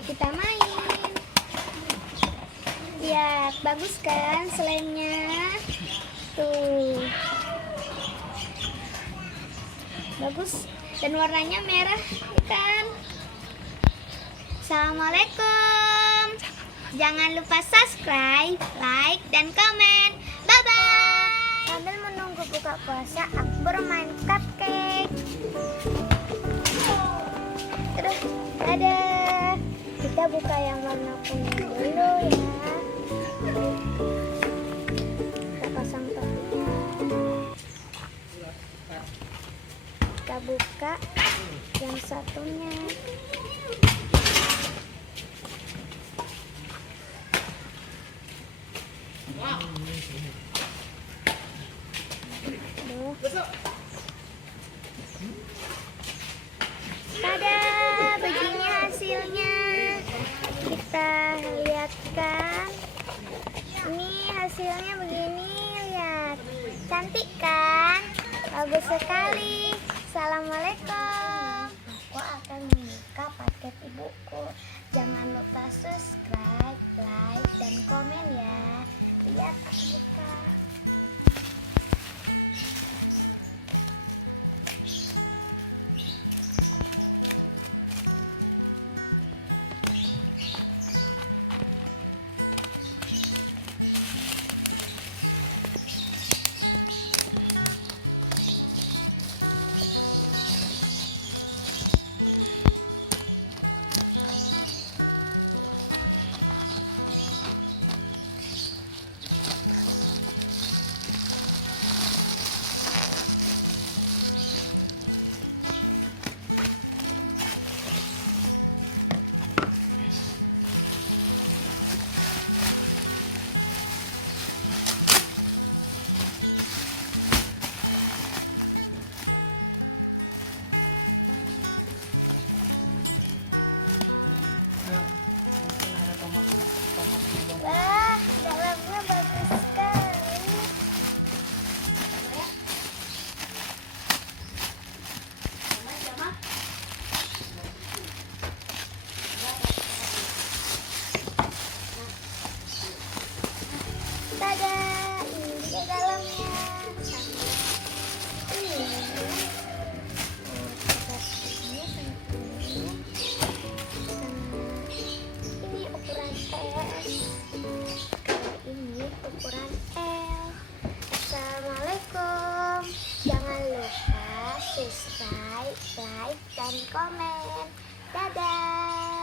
Yuk kita main. Lihat, bagus kan slime-nya? Tuh. Bagus. Dan warnanya merah, kan? Assalamualaikum. Jangan lupa subscribe, like, dan komen. Bye-bye. Sambil menunggu buka puasa, aku bermain cupcake. Terus, dadah. Kita buka yang warna kuning dulu ya. Kita pasang topinya. Kita buka yang satunya. Tada, begini hasilnya. Kita lihat kan. Ini hasilnya begini, lihat. Cantik kan? Bagus sekali. Assalamualaikum. Aku akan membuka paket ibuku. Jangan lupa subscribe, like, dan komen ya. Lihat aku buka. Wah, dalamnya bagus sekali. Tada, ini dia dalamnya. Ini ukuran S. Ini ukuran L. Assalamualaikum. Jangan lupa subscribe, like, dan komen. Dadah.